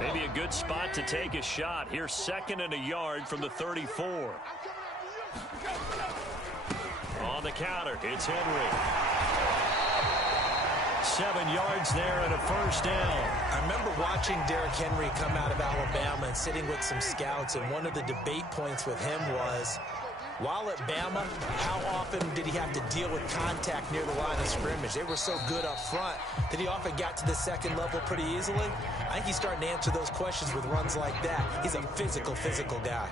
Maybe a good spot to take a shot. Here's 2nd and a yard from the 34. On the counter, it's Henry. 7 yards there and a first down. I remember watching Derrick Henry come out of Alabama and sitting with some scouts, and one of the debate points with him was, while at Bama, how often did he have to deal with contact near the line of scrimmage? They were so good up front that he often got to the second level pretty easily. I think he's starting to answer those questions with runs like that. He's a physical guy.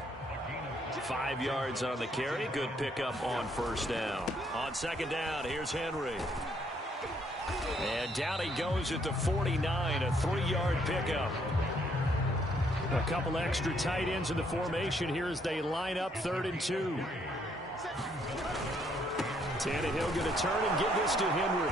5 yards on the carry. Good pickup on first down. On second down, here's Henry. And down he goes at the 49, a 3-yard pickup. A couple extra tight ends in the formation here as they line up 3rd and 2. Tannehill going to turn and give this to Henry.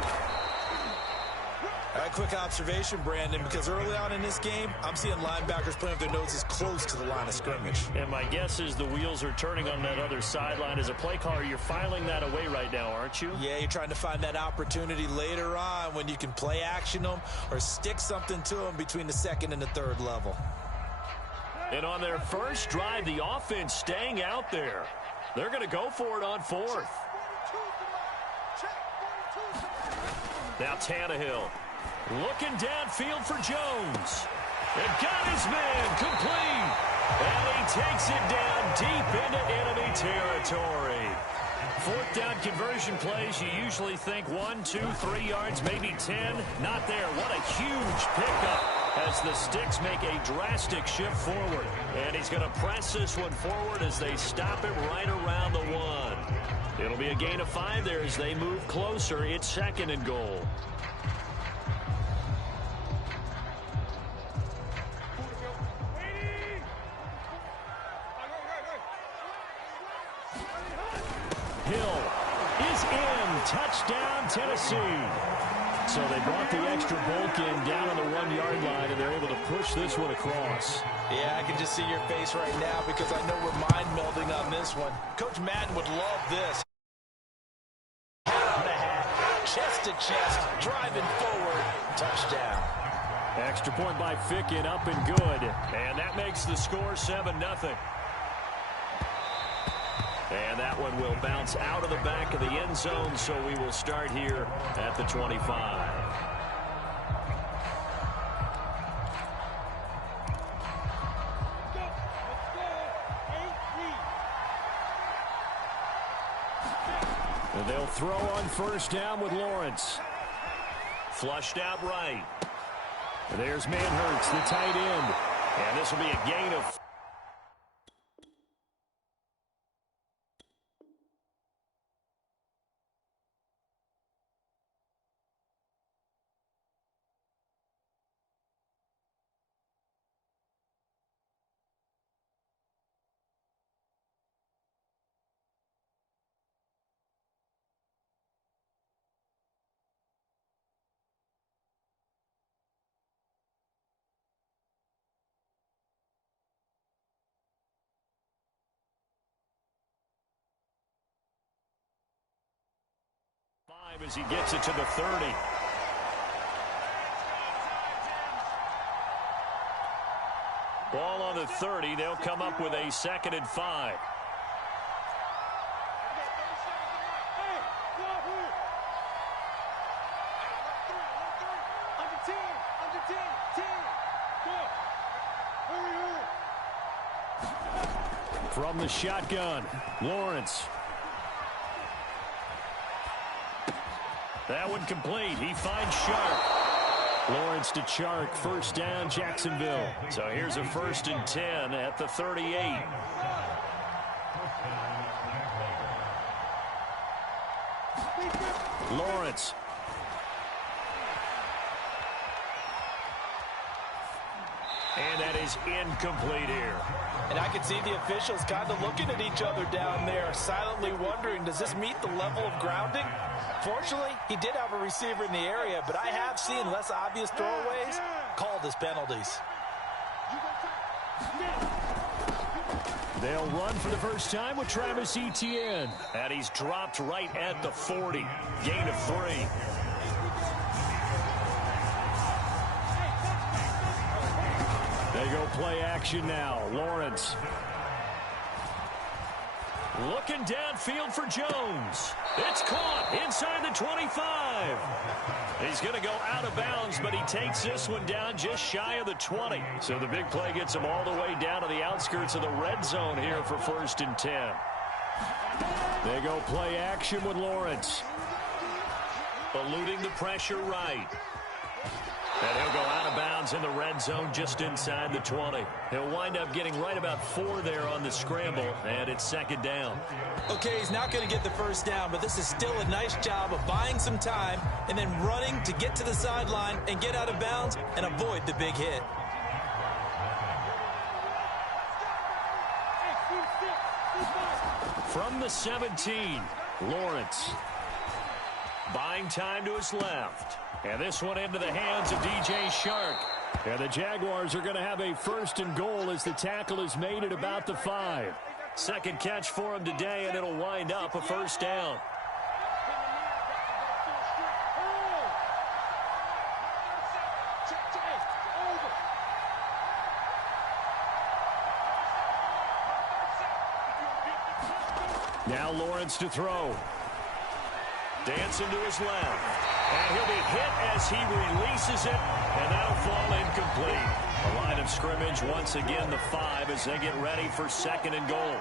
All right, quick observation, Brandon, because early on in this game, I'm seeing linebackers playing with their noses close to the line of scrimmage. And my guess is the wheels are turning on that other sideline. As a play caller, you're filing that away right now, aren't you? Yeah, you're trying to find that opportunity later on when you can play action them or stick something to them between the 2nd and the 3rd level. And on their first drive, the offense staying out there. They're going to go for it on 4th. Now Tannehill looking downfield for Jones. And got his man complete. And he takes it down deep into enemy territory. 4th down conversion plays, you usually think 1, 2, 3 yards, maybe 10. Not there. What a huge pickup as the Sticks make a drastic shift forward. And he's going to press this one forward as they stop him right around the 1. It'll be a gain of 5 there as they move closer. It's 2nd and goal. Hill is in. Touchdown, Tennessee. So they brought the extra bulk in down on the 1-yard line, and they're able to push this one across. Yeah, I can just see your face right now because I know we're mind melding on this one. Coach Madden would love this. Hat on a hat, chest to chest, driving forward, touchdown. Extra point by Ficken, up and good. And that makes the score 7-0. And that one will bounce out of the back of the end zone, so we will start here at the 25. And they'll throw on first down with Lawrence. Flushed out right. And there's Manhurts, the tight end. And this will be a gain of 5 as he gets it to the 30. Ball on the 30. They'll come up with a 2nd and 5. From the shotgun, Lawrence. That one complete. He finds Sharp. Lawrence to Chark. First down, Jacksonville. So here's a 1st and 10 at the 38. Lawrence. And that is incomplete here. And I can see the officials kind of looking at each other down there, silently wondering, does this meet the level of grounding? Fortunately, he did have a receiver in the area, but I have seen less obvious throwaways called as penalties. They'll run for the first time with Travis Etienne. And he's dropped right at the 40. Gain of 3. They go play action now. Lawrence. Looking downfield for Jones. It's caught inside the 25. He's going to go out of bounds, but he takes this one down just shy of the 20. So the big play gets him all the way down to the outskirts of the red zone here for 1st and 10. They go play action with Lawrence. Eluding the pressure right. And he'll go out of bounds in the red zone just inside the 20. He'll wind up getting right about 4 there on the scramble, and it's 2nd down. Okay, he's not going to get the first down, but this is still a nice job of buying some time and then running to get to the sideline and get out of bounds and avoid the big hit. From the 17, Lawrence. Buying time to his left. And this one into the hands of DJ Shark. And the Jaguars are going to have a 1st and goal as the tackle is made at about the 5. Second catch for him today, and it'll wind up a 1st down. Now Lawrence to throw. Dancing to his left. And he'll be hit as he releases it, and that'll fall incomplete. The line of scrimmage once again the 5 as they get ready for 2nd and goal.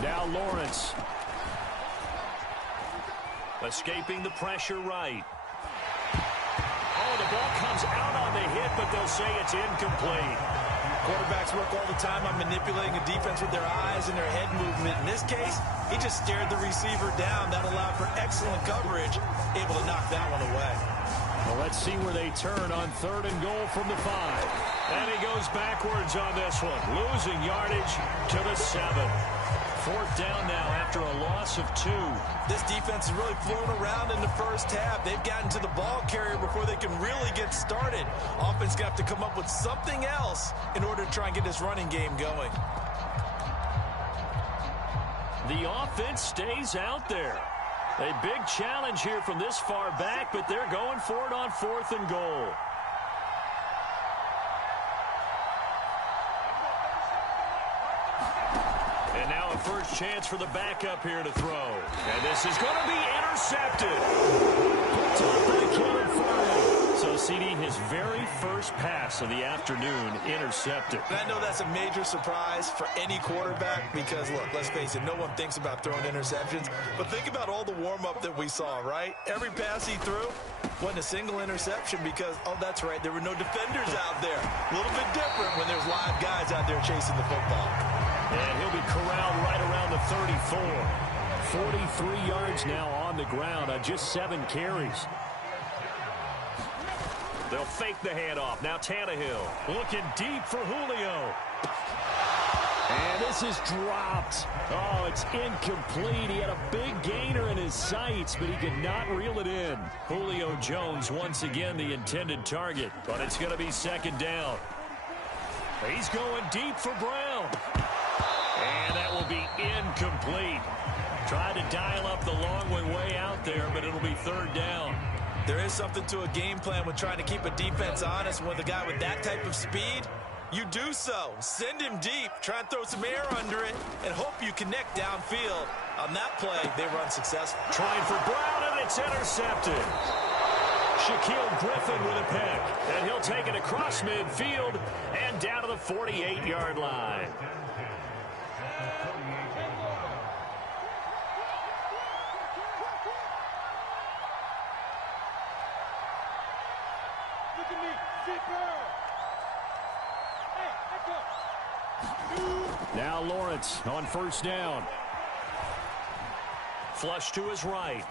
Now Lawrence. Escaping the pressure right. Oh, the ball comes out on the hit, but they'll say it's incomplete. Quarterbacks work all the time on manipulating a defense with their eyes and their head movement. In this case, he just stared the receiver down. That allowed for excellent coverage, able to knock that one away. Well, let's see where they turn on 3rd and goal from the 5. And he goes backwards on this one, losing yardage to the 7. 4th down now after a loss of 2. This defense is really flown around in the first half. They've gotten to the ball carrier before they can really get started. Offense got to come up with something else in order to try and get this running game going. The offense stays out there. A big challenge here from this far back, but they're going for it on 4th and goal. And now a first chance for the backup here to throw. And this is going to be intercepted. So, CD, his very first pass of the afternoon intercepted. And I know that's a major surprise for any quarterback because, look, let's face it, no one thinks about throwing interceptions. But think about all the warm-up that we saw, right? Every pass he threw wasn't a single interception because, oh, that's right, there were no defenders out there. A little bit different when there's live guys out there chasing the football. And he'll be corralled right around the 34. 43 yards now on the ground on just 7 carries. They'll fake the handoff. Now Tannehill looking deep for Julio. And this is dropped. Oh, it's incomplete. He had a big gainer in his sights, but he could not reel it in. Julio Jones once again the intended target, but it's going to be 2nd down. He's going deep for Brown. And that will be incomplete. Tried to dial up the long way out there, but it'll be 3rd down. There is something to a game plan with trying to keep a defense honest. With a guy with that type of speed, you do so. Send him deep, try and throw some air under it, and hope you connect downfield. On that play, they run successful. Trying for Brown, and it's intercepted. Shaquille Griffin with a pick, and he'll take it across midfield and down to the 48-yard line. Now Lawrence on 1st down. Flush to his right.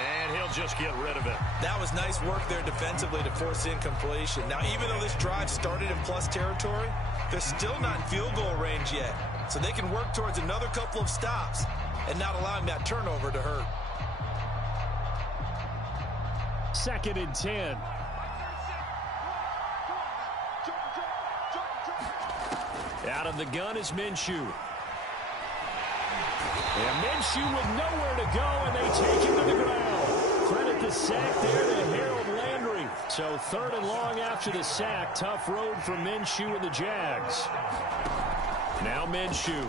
And he'll just get rid of it. That was nice work there defensively to force incompletion. Now, even though this drive started in plus territory, they're still not in field goal range yet. So they can work towards another couple of stops and not allowing that turnover to hurt. 2nd and 10. Out of the gun is Minshew. And Minshew with nowhere to go, and they take him to the ground. Credit the sack there to Harold So 3rd and long after the sack. Tough road for Minshew and the Jags. Now Minshew.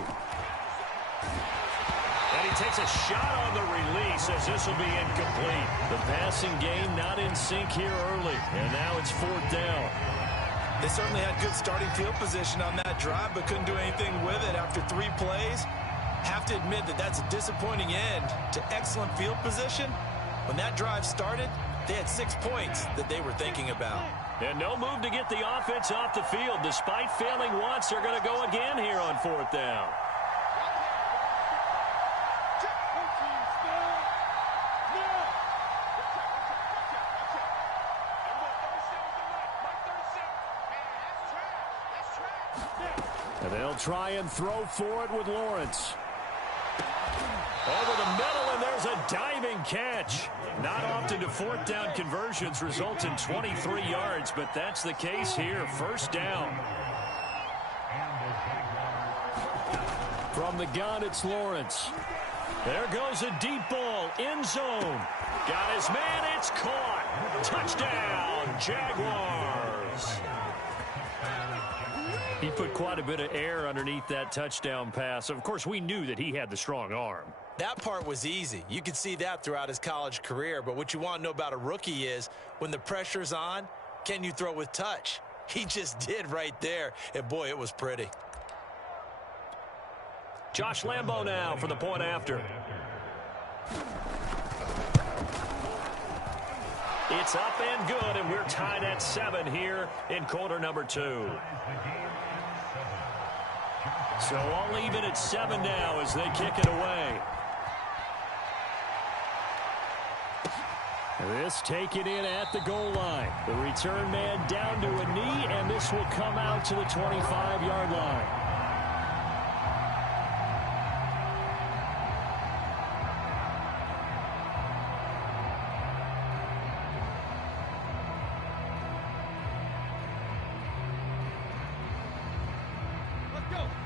And he takes a shot on the release as this will be incomplete. The passing game not in sync here early. And now it's 4th down. They certainly had good starting field position on that drive, but couldn't do anything with it after 3 plays. Have to admit that that's a disappointing end to excellent field position. When that drive started, they had 6 points that they were thinking about. And no move to get the offense off the field. Despite failing once, they're going to go again here on 4th down. And they'll try and throw for it with Lawrence. Over the middle, and there's a diving catch. Not often do 4th down conversions result in 23 yards, but that's the case here. 1st down. From the gun, it's Lawrence. There goes a deep ball, end zone. Got his man, it's caught. Touchdown, Jaguars. He put quite a bit of air underneath that touchdown pass. Of course, we knew that he had the strong arm. That part was easy. You could see that throughout his college career. But what you want to know about a rookie is when the pressure's on, can you throw with touch? He just did right there. And, boy, it was pretty. Josh Lambo now for the point after. It's up and good, and we're tied at 7 here in quarter number 2. So all even at 7 now as they kick it away. This taken in at the goal line. The return man down to a knee, and this will come out to the 25-yard line.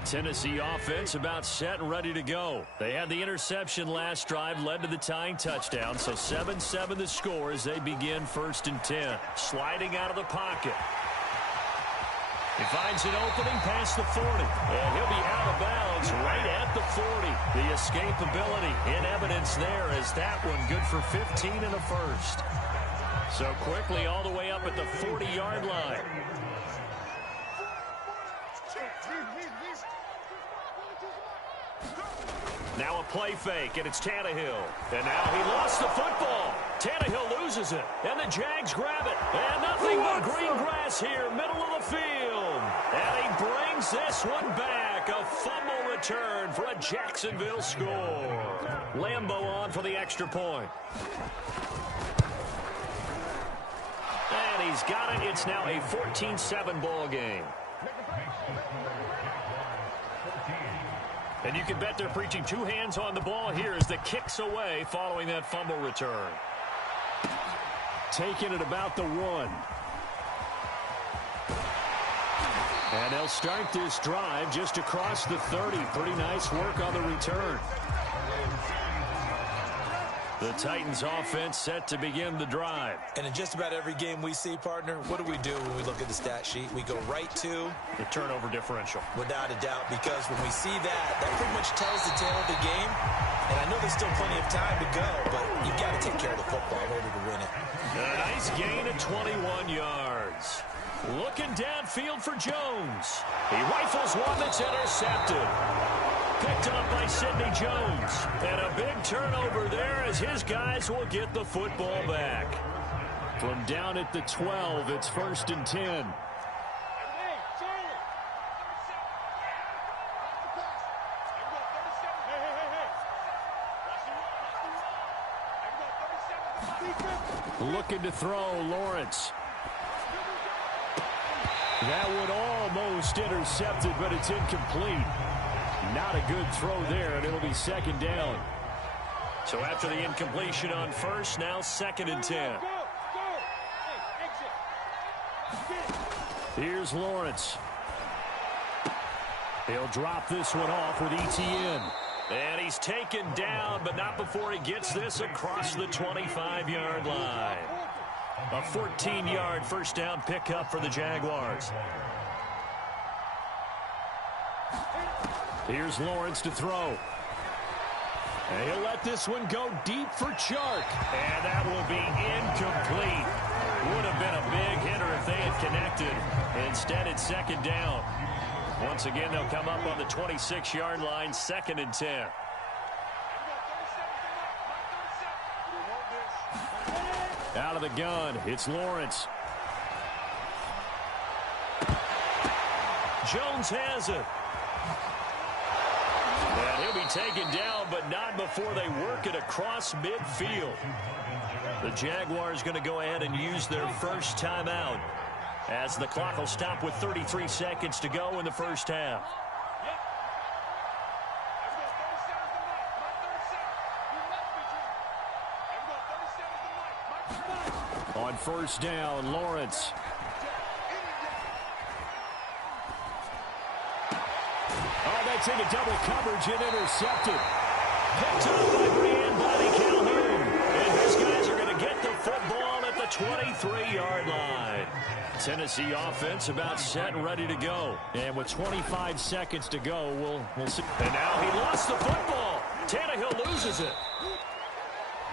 Tennessee offense about set and ready to go. They had the interception last drive, led to the tying touchdown. So 7-7 the score as they begin 1st and 10. Sliding out of the pocket. He finds an opening past the 40. And he'll be out of bounds right at the 40. The escapability in evidence there as that one good for 15 in the 1st. So quickly all the way up at the 40-yard line. Now a play fake, and it's Tannehill. And now he lost the football. Tannehill loses it, and the Jags grab it. And nothing but green grass here, middle of the field. And he brings this one back. A fumble return for a Jacksonville score. Lambo on for the extra point. And he's got it. It's now a 14-7 ball game. And you can bet they're preaching 2 hands on the ball here as the kick's away following that fumble return. Taking it about the 1. And they'll start this drive just across the 30. Pretty nice work on the return. The Titans offense set to begin the drive. And in just about every game we see, partner, what do we do when we look at the stat sheet? We go right to the turnover differential. Without a doubt, because when we see that pretty much tells the tale of the game. And I know there's still plenty of time to go, but you've got to take care of the football in order to win it. A nice gain of 21 yards. Looking downfield for Jones. He rifles one that's intercepted. Picked up by Sidney Jones. And a big turnover there as his guys will get the football back. From down at the 12, it's 1st and 10. Looking to throw, Lawrence. That one almost intercepted, but it's incomplete. Not a good throw there, and it'll be 2nd down. So after the incompletion on 1st, now 2nd and 10. Here's Lawrence. He'll drop this one off with ETN. And he's taken down, but not before he gets this across the 25-yard line. A 14-yard first down pickup for the Jaguars. Here's Lawrence to throw. And he'll let this one go deep for Chark. And that will be incomplete. Would have been a big hitter if they had connected. Instead, it's second down. Once again, they'll come up on the 26-yard line, 2nd and 10. Out of the gun, it's Lawrence. Jones has it. And he'll be taken down, but not before they work it across midfield. The Jaguars going to go ahead and use their first timeout as the clock will stop with 33 seconds to go in the first half. On first down, Lawrence. Oh, that's into double coverage and intercepted. Picked up by Brian Body Calhoun. And his guys are going to get the football at the 23-yard line. Tennessee offense about set and ready to go. And with 25 seconds to go, we'll see. And now he lost the football. Tannehill loses it.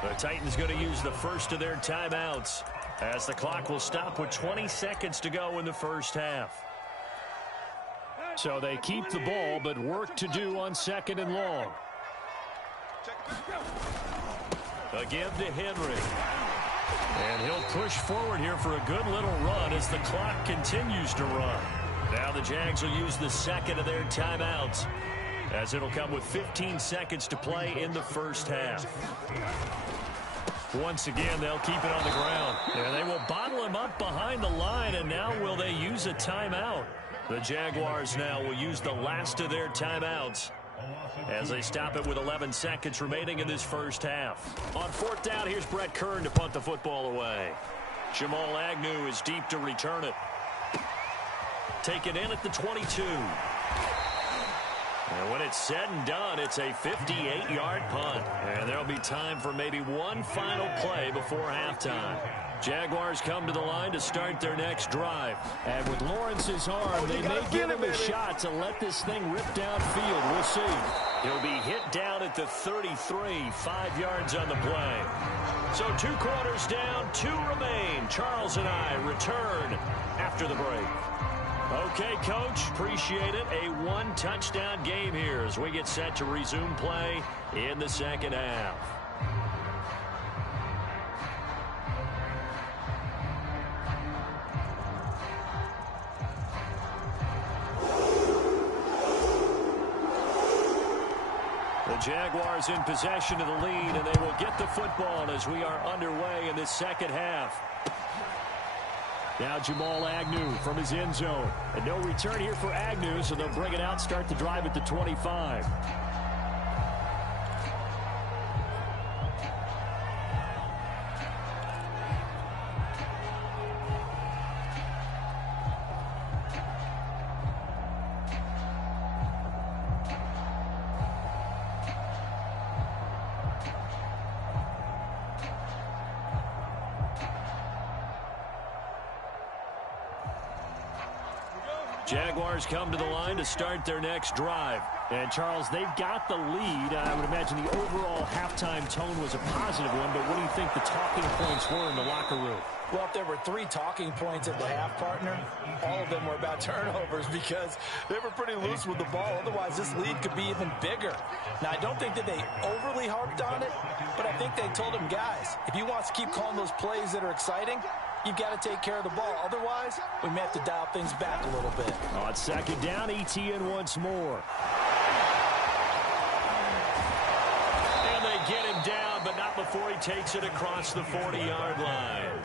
The Titans going to use the first of their timeouts as the clock will stop with 20 seconds to go in the first half. So they keep the ball, but work to do on 2nd and long. Again to Henry. And he'll push forward here for a good little run as the clock continues to run. Now the Jags will use the second of their timeouts as it'll come with 15 seconds to play in the first half. Once again, they'll keep it on the ground. And they will bottle him up behind the line, and now will they use a timeout? The Jaguars now will use the last of their timeouts as they stop it with 11 seconds remaining in this first half. On 4th down, here's Brett Kern to punt the football away. Jamal Agnew is deep to return it. Taken in at the 22. And when it's said and done, it's a 58-yard punt. And there'll be time for maybe one final play before halftime. Jaguars come to the line to start their next drive. And with Lawrence's arm, they may give him a shot to let this thing rip downfield. We'll see. He'll be hit down at the 33, 5 yards on the play. So 2 quarters down, 2 remain. Charles and I return after the break. Okay, Coach, appreciate it. A 1-touchdown game here as we get set to resume play in the second half. The Jaguars in possession of the lead, and they will get the football as we are underway in this second half. Now Jamal Agnew from his end zone. And no return here for Agnew, so they'll bring it out, start the drive at the 25. Jaguars come to the line to start their next drive. And, Charles, they've got the lead. I would imagine the overall halftime tone was a positive one, but what do you think the talking points were in the locker room? Well, if there were 3 talking points at the half, partner, all of them were about turnovers because they were pretty loose with the ball. Otherwise, this lead could be even bigger. Now, I don't think that they overly harped on it, but I think they told them, guys, if you want to keep calling those plays that are exciting, you've got to take care of the ball. Otherwise, we may have to dial things back a little bit. On second down, ETN once more. And they get him down, but not before he takes it across the 40-yard line.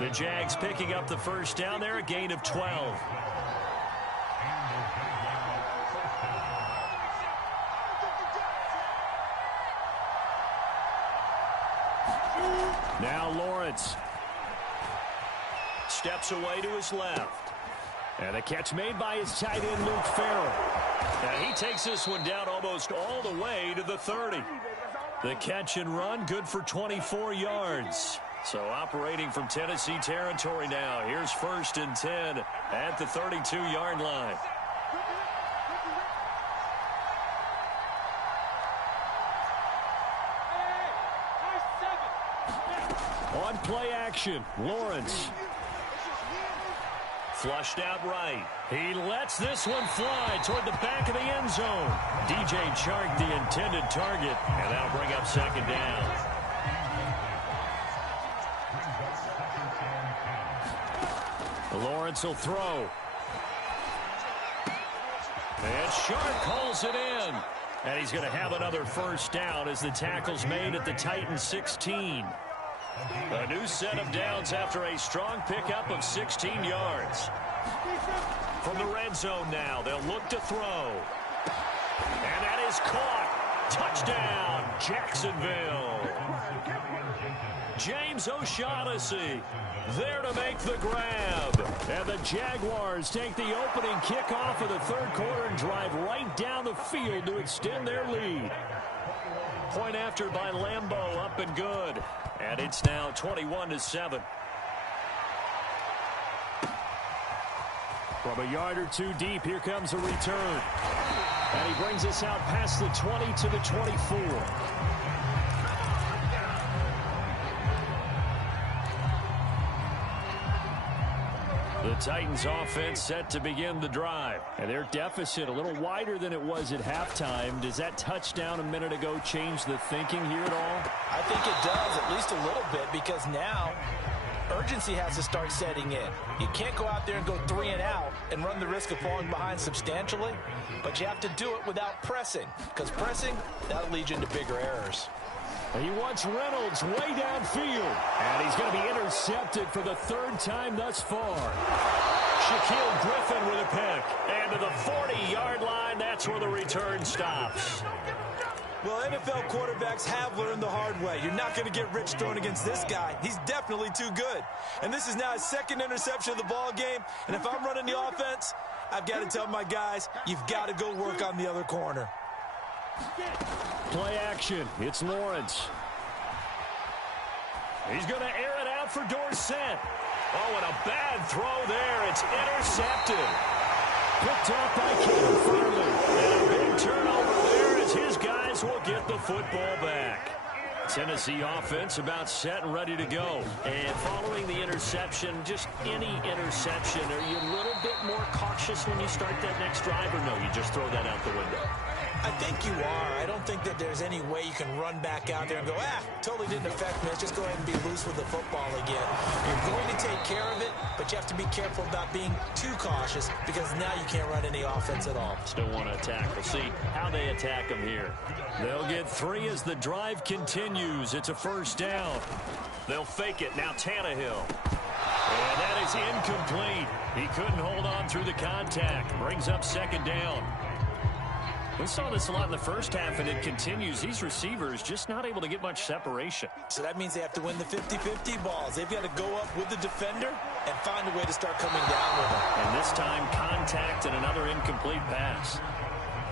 The Jags picking up the first down there, a gain of 12. Now Lawrence steps away to his left. And a catch made by his tight end, Luke Farrell. And he takes this one down almost all the way to the 30. The catch and run, good for 24 yards. So operating from Tennessee territory now. Here's 1st and 10 at the 32-yard line. On play action, Lawrence. Flushed out right. He lets this one fly toward the back of the end zone. DJ Chark, the intended target, and that'll bring up 2nd down. Lawrence will throw. And Chark calls it in. And he's going to have another 1st down as the tackle's made at the Titans 16. A new set of downs after a strong pickup of 16 yards. From the red zone now, they'll look to throw. And that is caught. Touchdown, Jacksonville. James O'Shaughnessy there to make the grab. And the Jaguars take the opening kickoff of the 3rd quarter and drive right down the field to extend their lead. Point after by Lambeau, up and good. And it's now 21-7. From a yard or two deep, here comes a return. And he brings us out past the 20 to the 24. The Titans offense set to begin the drive. And their deficit a little wider than it was at halftime. Does that touchdown a minute ago change the thinking here at all? I think it does, at least a little bit, because now urgency has to start setting in. You can't go out there and go 3 and out and run the risk of falling behind substantially, but you have to do it without pressing, because pressing, that'll lead you into bigger errors. He wants Reynolds way downfield. And he's going to be intercepted for the 3rd time thus far. Shaquille Griffin with a pick. And to the 40-yard line, that's where the return stops. Well, NFL quarterbacks have learned the hard way. You're not going to get rich throwing against this guy. He's definitely too good. And this is now his 2nd interception of the ball game. And if I'm running the offense, I've got to tell my guys, you've got to go work on the other corner. Play action. It's Lawrence. He's going to air it out for Dorsett. Oh, and a bad throw there. It's intercepted. Picked up by Kevin Farley. And a big turnover there as his guys will get the football back. Tennessee offense about set and ready to go. And following the interception, just any interception, are you a little bit more cautious when you start that next drive, or no, you just throw that out the window? I think you are. I don't think that there's any way you can run back out there and go, totally didn't affect me. Let's just go ahead and be loose with the football again. You're going to take care of it, but you have to be careful about being too cautious, because now you can't run any offense at all. Still want to attack. We'll see how they attack them here. They'll get 3 as the drive continues. It's a 1st down. They'll fake it. Now Tannehill. And that is incomplete. He couldn't hold on through the contact. Brings up 2nd down. We saw this a lot in the first half, and it continues. These receivers just not able to get much separation. So that means they have to win the 50-50 balls. They've got to go up with the defender and find a way to start coming down with them. And this time, contact and another incomplete pass.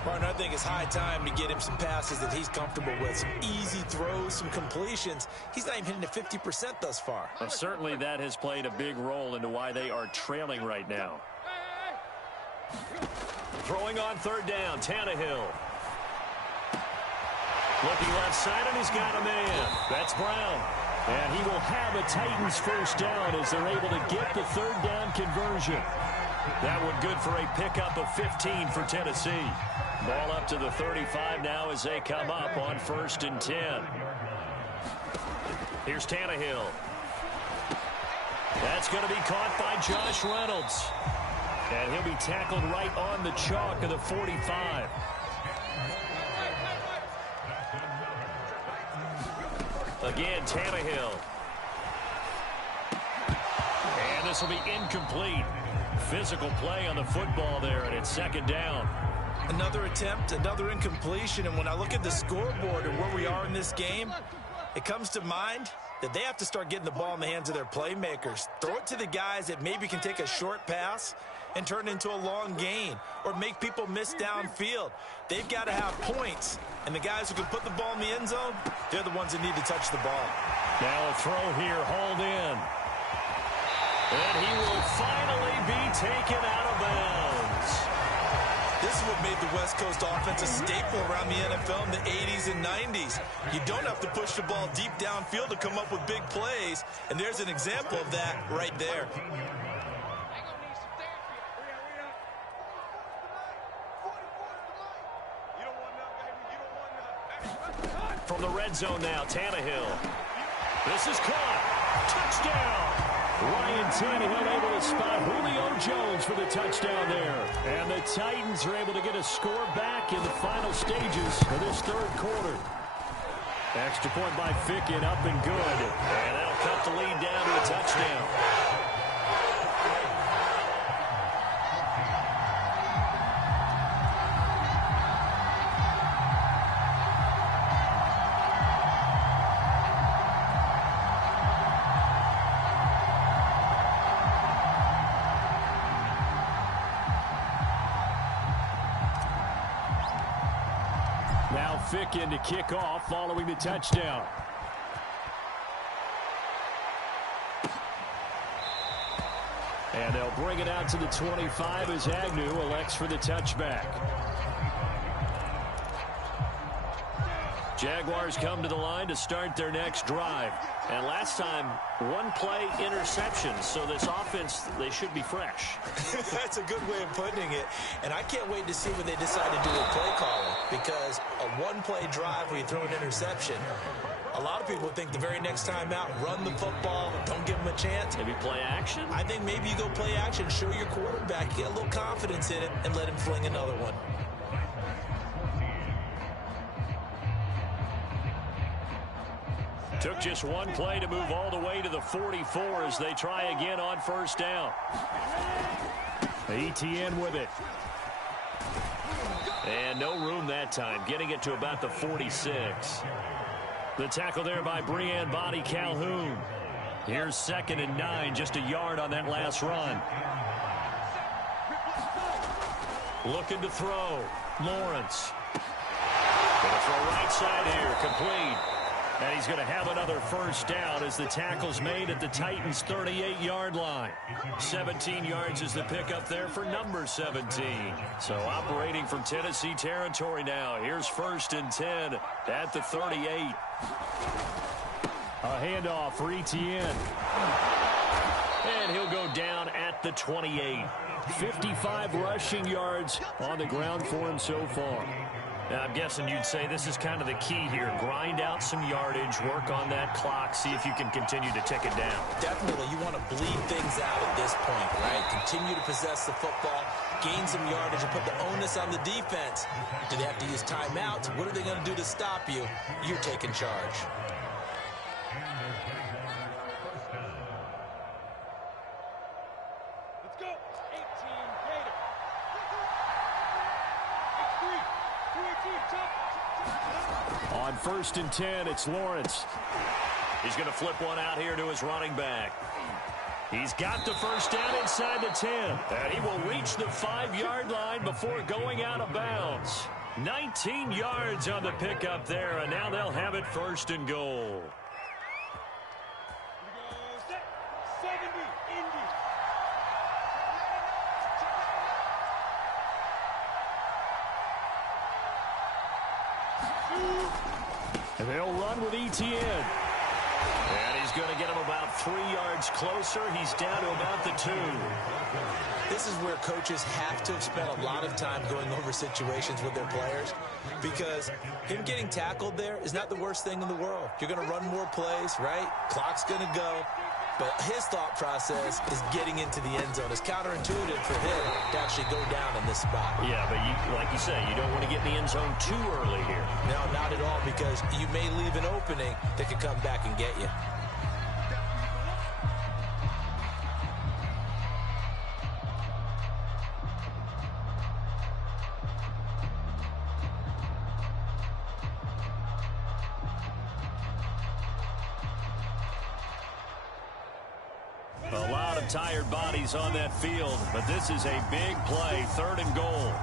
Martin, I think it's high time to get him some passes that he's comfortable with. Some easy throws, some completions. He's not even hitting to 50% thus far. Well, certainly that has played a big role into why they are trailing right now. Throwing on 3rd down, Tannehill. Looking left side, and he's got a man. That's Brown. And he will have a Titans 1st down as they're able to get the 3rd down conversion. That one good for a pickup of 15 for Tennessee. Ball up to the 35 now as they come up on 1st and 10. Here's Tannehill. That's going to be caught by Josh Reynolds. And he'll be tackled right on the chalk of the 45. Again, Tannehill. And this will be incomplete. Physical play on the football there, and it's 2nd down. Another attempt, another incompletion, and when I look at the scoreboard and where we are in this game, it comes to mind that they have to start getting the ball in the hands of their playmakers. Throw it to the guys that maybe can take a short pass and turn it into a long gain or make people miss downfield. They've got to have points, and the guys who can put the ball in the end zone, they're the ones that need to touch the ball. Now a throw here, hauled in. And he will finally be taken out of bounds. This is what made the West Coast offense a staple around the NFL in the 80s and 90s. You don't have to push the ball deep downfield to come up with big plays, and there's an example of that right there. From the red zone now, Tannehill. This is caught. Touchdown. Ryan Tannehill able to spot Julio Jones for the touchdown there. And the Titans are able to get a score back in the final stages of this third quarter. Extra point by Ficken, up and good. And that'll cut the lead down to a touchdown. Now Ficken to kick off following the touchdown. And they'll bring it out to the 25 as Agnew elects for the touchback. Jaguars come to the line to start their next drive. And last time, one play interception. So this offense, they should be fresh. That's a good way of putting it. And I can't wait to see what they decide to do with play calling. Because a one-play drive where you throw an interception, a lot of people think the very next time out, run the football, don't give them a chance. Maybe play action? I think maybe you go play action, show your quarterback, get a little confidence in it, and let him fling another one. Took just one play to move all the way to the 44 as they try again on first down. Etienne with it. And no room that time, getting it to about the 46. The tackle there by Breanne Body Calhoun. Here's 2nd and 9, just a yard on that last run. Looking to throw. Lawrence. Gonna throw right side here, complete. And he's going to have another first down as the tackle's made at the Titans' 38-yard line. 17 yards is the pickup there for number 17. So operating from Tennessee territory now. Here's 1st and 10 at the 38. A handoff for Etienne. And he'll go down at the 28. 55 rushing yards on the ground for him so far. Now, I'm guessing you'd say this is kind of the key here. Grind out some yardage, work on that clock, see if you can continue to tick it down. Definitely. You want to bleed things out at this point, right? Continue to possess the football, gain some yardage, and put the onus on the defense. Do they have to use timeouts? What are they going to do to stop you? You're taking charge. Let's go. 18 Gator. On 1st and 10, it's Lawrence. He's going to flip one out here to his running back. He's got the first down inside the 10. And he will reach the 5-yard line before going out of bounds. 19 yards on the pickup there, and now they'll have it 1st and goal. 70, Indy. And they'll run with Etienne. And he's going to get him about 3 yards closer. He's down to about the 2. This is where coaches have to have spent a lot of time going over situations with their players, because him getting tackled there is not the worst thing in the world. You're going to run more plays, right? Clock's going to go. But his thought process is getting into the end zone. It's counterintuitive for him to actually go down in this spot. Yeah, but like you say, you don't want to get in the end zone too early here. No, not at all, because you may leave an opening that could come back and get you. A lot of tired bodies on that field, but this is a big play, 3rd and goal.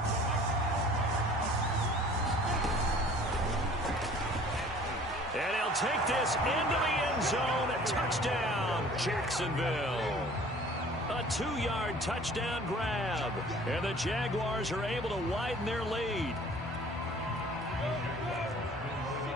And he'll take this into the end zone. Touchdown, Jacksonville. A 2-yard touchdown grab. And the Jaguars are able to widen their lead.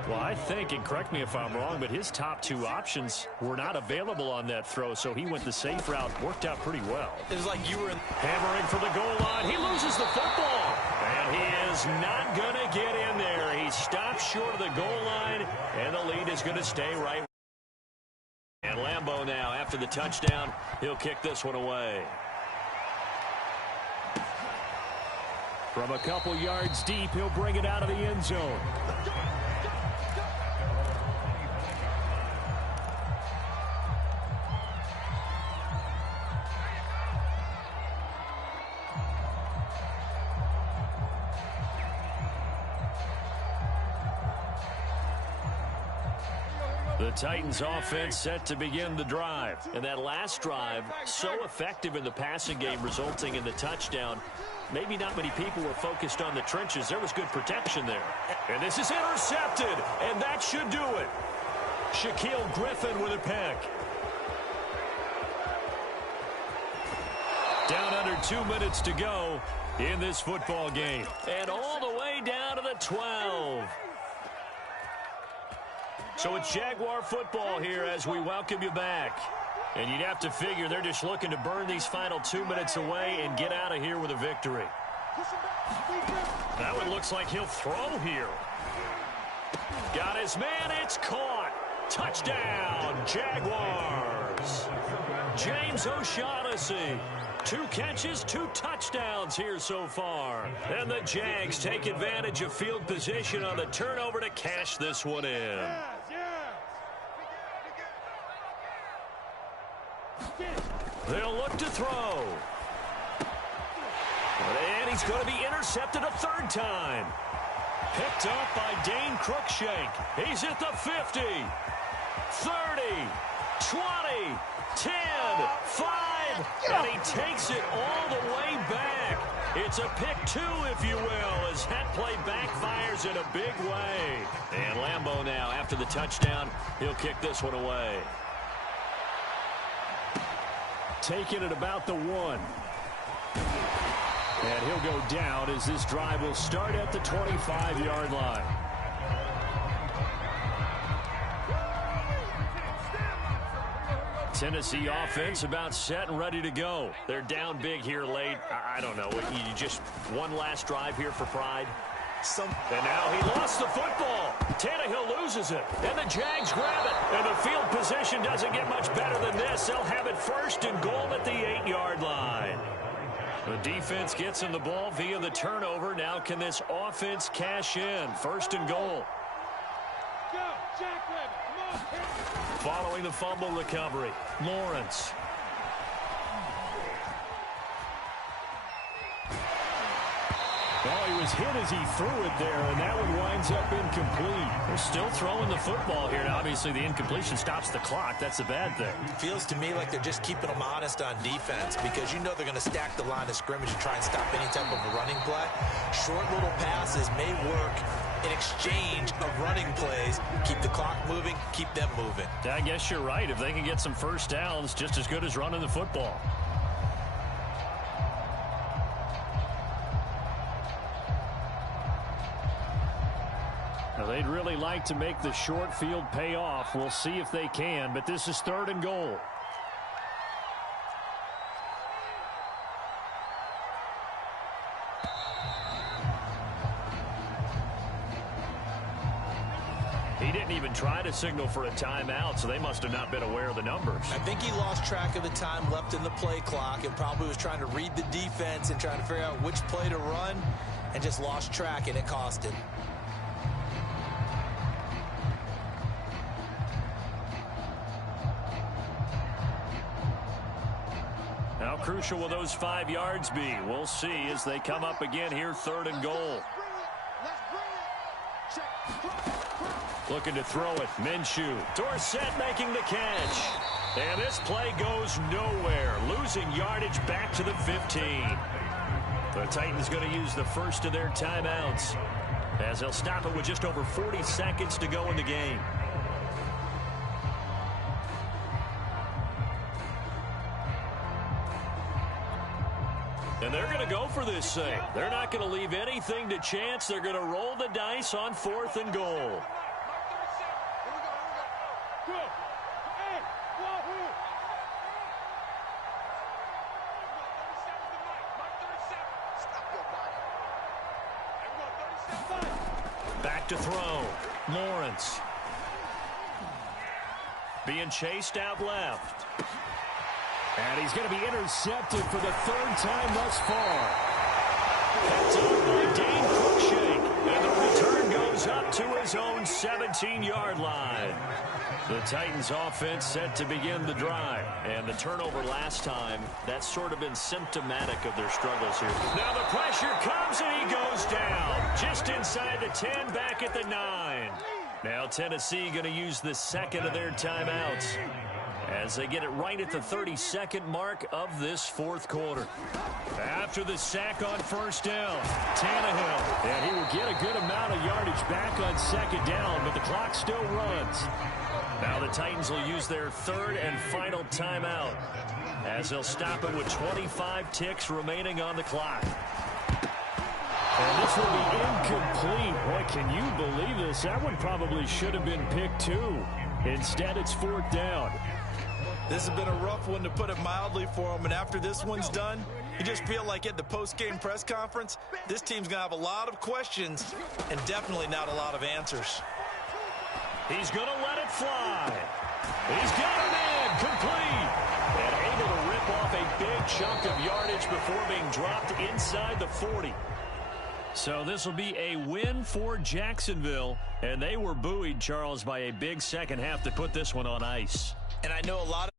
Well, I think, and correct me if I'm wrong, but his top 2 options were not available on that throw, so he went the safe route. Worked out pretty well. It was like you were in. Hammering for the goal line. He loses the football. And he is not going to get in there. He stops short of the goal line, and the lead is going to stay right. And Lambeau now, after the touchdown, he'll kick this one away. From a couple yards deep, he'll bring it out of the end zone. The Titans offense set to begin the drive. And that last drive, so effective in the passing game, resulting in the touchdown. Maybe not many people were focused on the trenches. There was good protection there. And this is intercepted, and that should do it. Shaquille Griffin with a pick. Down under 2 minutes to go in this football game. And all the way down to the 12. So it's Jaguar football here as we welcome you back. And you'd have to figure they're just looking to burn these final 2 minutes away and get out of here with a victory. That one looks like he'll throw here. Got his man, it's caught. Touchdown, Jaguars. James O'Shaughnessy. 2 catches, 2 touchdowns here so far. And the Jags take advantage of field position on the turnover to cash this one in. They'll look to throw. And he's going to be intercepted a 3rd time. Picked up by Dane Cruikshank. He's at the 50, 30, 20, 10, 5, and he takes it all the way back. It's a pick 2, if you will, as that play backfires in a big way. And Lambeau now, after the touchdown, he'll kick this one away. Taking it about the 1. And he'll go down as this drive will start at the 25-yard line. Tennessee offense about set and ready to go. They're down big here late. I don't know. You just one last drive here for pride. And now he lost the football. Tannehill loses it. And the Jags grab it. And the field position doesn't get much better than this. They'll have it 1st and goal at the 8-yard line. The defense gets him the ball via the turnover. Now can this offense cash in? 1st and goal. Go, Jackrabbit. Come on. Following the fumble recovery, Lawrence. Well, he was hit as he threw it there, and that one winds up incomplete. They're still throwing the football here. Now, obviously, the incompletion stops the clock. That's a bad thing. Feels to me like they're just keeping them honest on defense because you know they're going to stack the line of scrimmage and try and stop any type of a running play. Short little passes may work in exchange of running plays. Keep the clock moving, keep them moving. I guess you're right. If they can get some first downs, just as good as running the football. Now, they'd really like to make the short field pay off. We'll see if they can, but this is 3rd and goal. He didn't even try to signal for a timeout, so they must have not been aware of the numbers. I think he lost track of the time left in the play clock and probably was trying to read the defense and trying to figure out which play to run and just lost track, and it cost him. How crucial will those 5 yards be? We'll see as they come up again here, 3rd and goal. Looking to throw it. Minshew. Dorsett making the catch. And this play goes nowhere. Losing yardage back to the 15. The Titans going to use the first of their timeouts as they'll stop it with just over 40 seconds to go in the game. And they're going to go for this thing. They're not going to leave anything to chance. They're going to roll the dice on 4th and goal. Back to throw. Lawrence. Being chased out left. And he's going to be intercepted for the 3rd time thus far. Picked up by Dane Cruikshank. And the return goes up to his own 17-yard line. The Titans offense set to begin the drive. And the turnover last time, that's sort of been symptomatic of their struggles here. Now the pressure comes and he goes down. Just inside the 10, back at the 9. Now Tennessee going to use the second of their timeouts as they get it right at the 32nd mark of this 4th quarter. After the sack on 1st down, Tannehill. And he will get a good amount of yardage back on 2nd down, but the clock still runs. Now the Titans will use their 3rd and final timeout as they'll stop it with 25 ticks remaining on the clock. And this will be incomplete. Boy, can you believe this? That one probably should have been picked too. Instead, it's 4th down. This has been a rough one, to put it mildly, for him. And after this one's done, you just feel like at the post-game press conference, this team's going to have a lot of questions and definitely not a lot of answers. He's going to let it fly. He's got it in, complete. And able to rip off a big chunk of yardage before being dropped inside the 40. So this will be a win for Jacksonville. And they were buoyed, Charles, by a big second half to put this one on ice. And I know a lot of